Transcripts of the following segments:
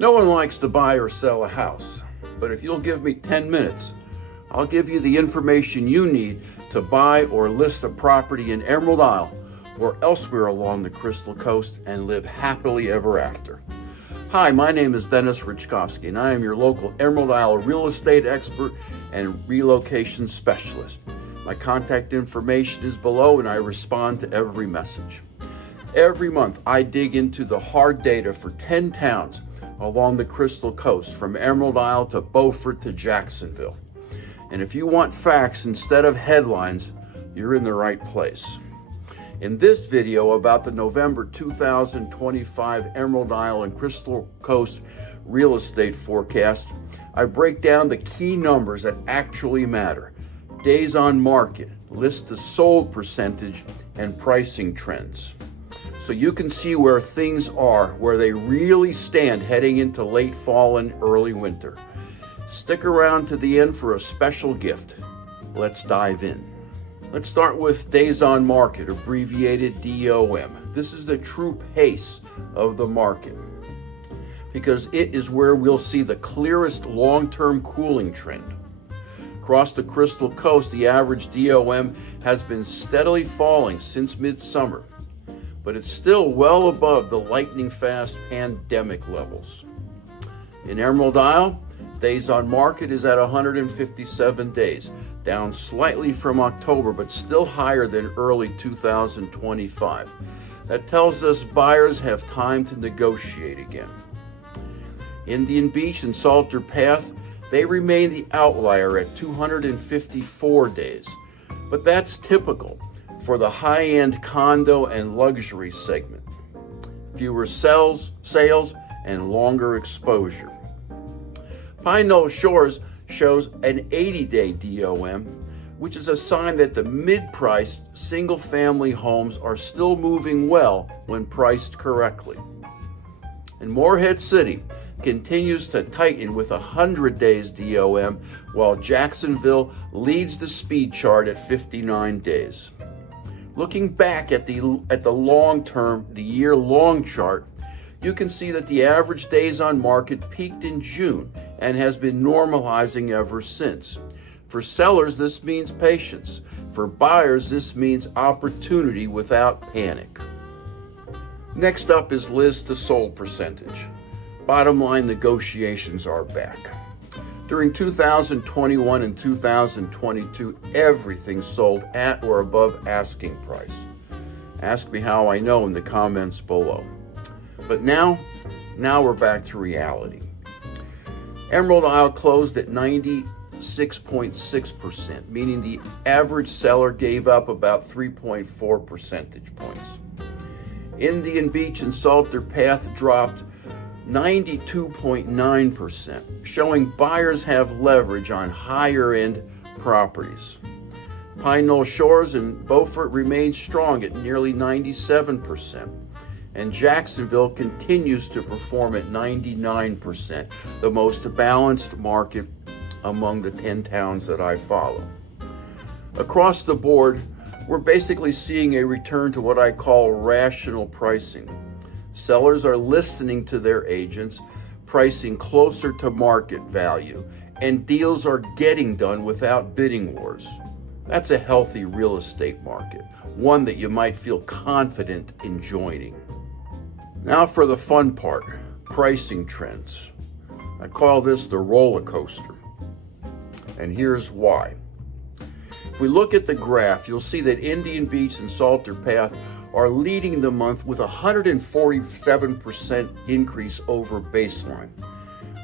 No one likes to buy or sell a house, but if you'll give me 10 minutes, I'll give you the information you need to buy or list a property in Emerald Isle or elsewhere along the Crystal Coast and live happily ever after. Hi, my name is Denis Raczkowski, and I am your local Emerald Isle real estate expert and relocation specialist. My contact information is below, and I respond to every message. Every month, I dig into the hard data for 10 towns along the Crystal Coast, from Emerald Isle to Beaufort to Jacksonville. And if you want facts instead of headlines, you're in the right place. In this video about the November 2025 Emerald Isle and Crystal Coast real estate forecast, I break down the key numbers that actually matter: days on market, list to sold percentage, and pricing trends. So you can see where things are, where they really stand heading into late fall and early winter. Stick around to the end for a special gift. Let's dive in. Let's start with days on market, abbreviated DOM. This is the true pace of the market, because it is where we'll see the clearest long-term cooling trend. Across the Crystal Coast, the average DOM has been steadily falling since midsummer, but it's still well above the lightning-fast pandemic levels. In Emerald Isle, days on market is at 157 days, down slightly from October, but still higher than early 2025. That tells us buyers have time to negotiate again. Indian Beach and Salter Path, they remain the outlier at 254 days, but that's typical for the high-end condo and luxury segment. Fewer sales and longer exposure. Pine Knoll Shores shows an 80-day DOM, which is a sign that the mid-priced single-family homes are still moving well when priced correctly. And Morehead City continues to tighten with 100 days DOM, while Jacksonville leads the speed chart at 59 days. Looking back at the long term, the year-long chart, you can see that the average days on market peaked in June and has been normalizing ever since. For sellers, this means patience. For buyers, this means opportunity without panic. Next up is list to sold percentage. Bottom line, negotiations are back. During 2021 and 2022, everything sold at or above asking price. Ask me how I know in the comments below. But now we're back to reality. Emerald Isle closed at 96.6%, meaning the average seller gave up about 3.4 percentage points. Indian Beach and Salter Path dropped 92.9%, showing buyers have leverage on higher-end properties. Pine Knoll Shores and Beaufort remain strong at nearly 97%, and Jacksonville continues to perform at 99%, the most balanced market among the 10 towns that I follow. Across the board, we're basically seeing a return to what I call rational pricing. Sellers are listening to their agents, pricing closer to market value, and deals are getting done without bidding wars. That's a healthy real estate market, one that you might feel confident in joining. Now for the fun part, pricing trends. I call this the roller coaster, and here's why. If we look at the graph, you'll see that Indian Beach and Salter Path are leading the month with a 147% increase over baseline.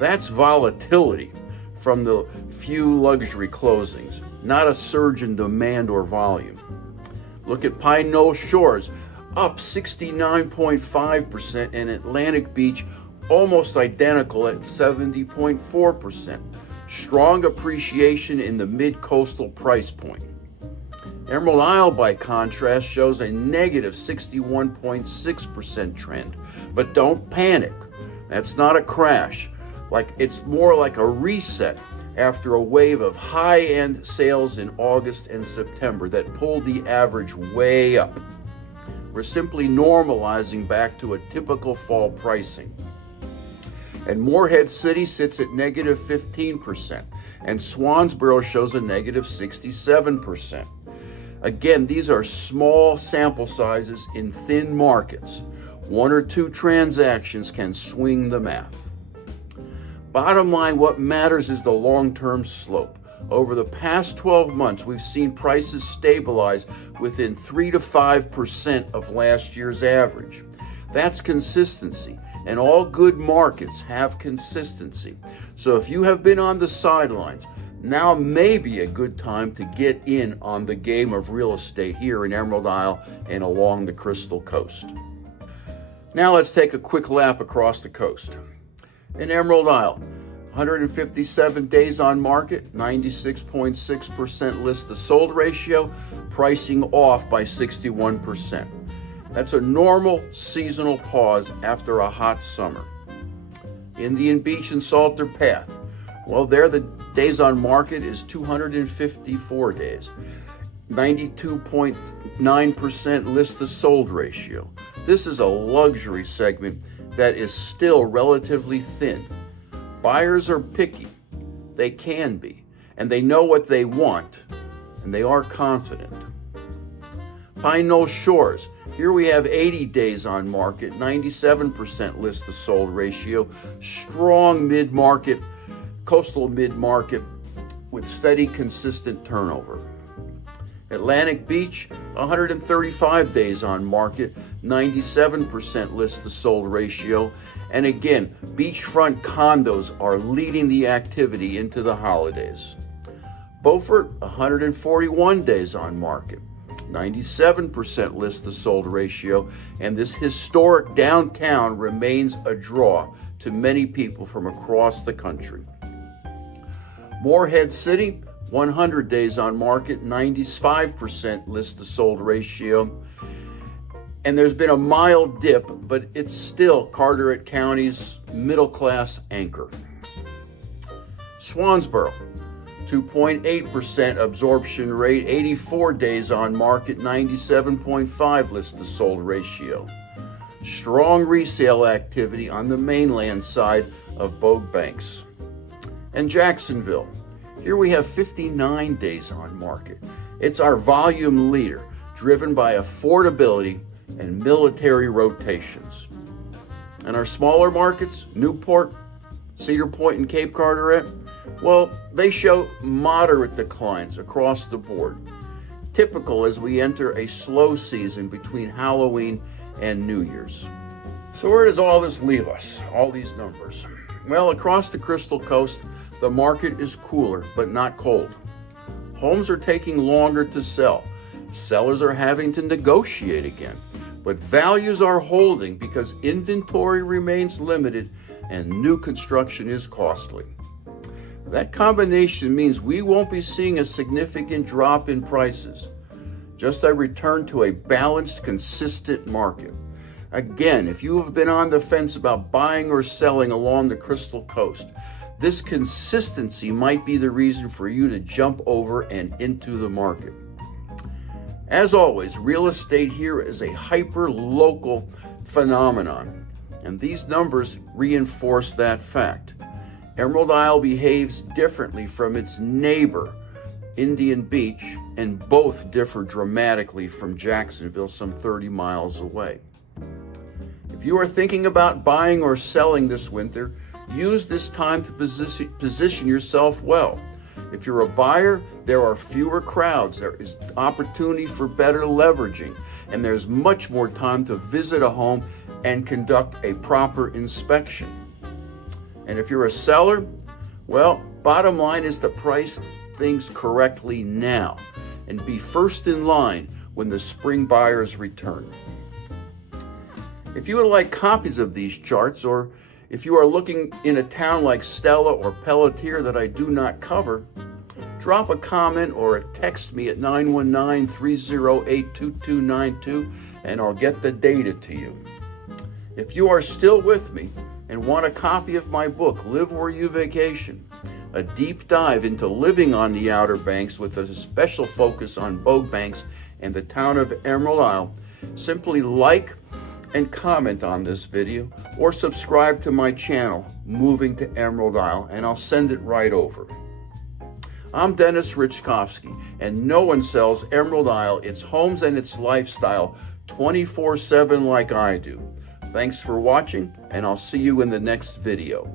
That's volatility from the few luxury closings, not a surge in demand or volume. Look at Pine Knoll Shores, up 69.5%, and Atlantic Beach almost identical at 70.4%. Strong appreciation in the mid-coastal price point. Emerald Isle, by contrast, shows a negative 61.6% trend. But don't panic. That's not a crash. It's more like a reset after a wave of high-end sales in August and September that pulled the average way up. We're simply normalizing back to a typical fall pricing. And Morehead City sits at negative 15%, and Swansboro shows a negative 67%. Again, these are small sample sizes in thin markets. One or two transactions can swing the math. Bottom line, what matters is the long-term slope. Over the past 12 months, we've seen prices stabilize within 3 to 5% of last year's average. That's consistency, and all good markets have consistency. So if you have been on the sidelines, now may be a good time to get in on the game of real estate here in Emerald Isle and along the Crystal Coast. Now let's take a quick lap across the coast. In Emerald Isle, 157 days on market, 96.6% list to sold ratio, pricing off by 61%. That's a normal seasonal pause after a hot summer. Indian Beach and Salter Path, well, there the days on market is 254 days, 92.9% list to sold ratio. This is a luxury segment that is still relatively thin. Buyers are picky. They can be, and they know what they want, and they are confident. Pine Knoll Shores, here we have 80 days on market, 97% list to sold ratio, strong mid-market, coastal mid-market with steady, consistent turnover. Atlantic Beach, 135 days on market, 97% list to sold ratio. And again, beachfront condos are leading the activity into the holidays. Beaufort, 141 days on market, 97% list to sold ratio. And this historic downtown remains a draw to many people from across the country. Morehead City, 100 days on market, 95% list to sold ratio. And there's been a mild dip, but it's still Carteret County's middle class anchor. Swansboro, 2.8% absorption rate, 84 days on market, 97.5 list to sold ratio. Strong resale activity on the mainland side of Bogue Banks. And Jacksonville, here we have 59 days on market. It's our volume leader, driven by affordability and military rotations. And our smaller markets, Newport, Cedar Point, and Cape Carteret, well, they show moderate declines across the board, typical as we enter a slow season between Halloween and New Year's. So where does all this leave us, all these numbers? Well, across the Crystal Coast, the market is cooler, but not cold. Homes are taking longer to sell. Sellers are having to negotiate again, but values are holding because inventory remains limited and new construction is costly. That combination means we won't be seeing a significant drop in prices, just a return to a balanced, consistent market. Again, if you have been on the fence about buying or selling along the Crystal Coast, this consistency might be the reason for you to jump over and into the market. As always, real estate here is a hyper-local phenomenon, and these numbers reinforce that fact. Emerald Isle behaves differently from its neighbor, Indian Beach, and both differ dramatically from Jacksonville, some 30 miles away. If you are thinking about buying or selling this winter, use this time to position yourself well. If you're a buyer, there are fewer crowds, there is opportunity for better leveraging, and there's much more time to visit a home and conduct a proper inspection. And if you're a seller, well, bottom line is to price things correctly now and be first in line when the spring buyers return. If you would like copies of these charts, or if you are looking in a town like Stella or Pelletier that I do not cover, drop a comment or text me at 919-308-2292 and I'll get the data to you. If you are still with me and want a copy of my book, Live Where You Vacation, a deep dive into living on the Outer Banks with a special focus on Bogue Banks and the town of Emerald Isle, simply like and comment on this video, or subscribe to my channel, Moving to Emerald Isle, and I'll send it right over. I'm Denis Raczkowski, and no one sells Emerald Isle, its homes and its lifestyle 24/7 like I do. Thanks for watching, and I'll see you in the next video.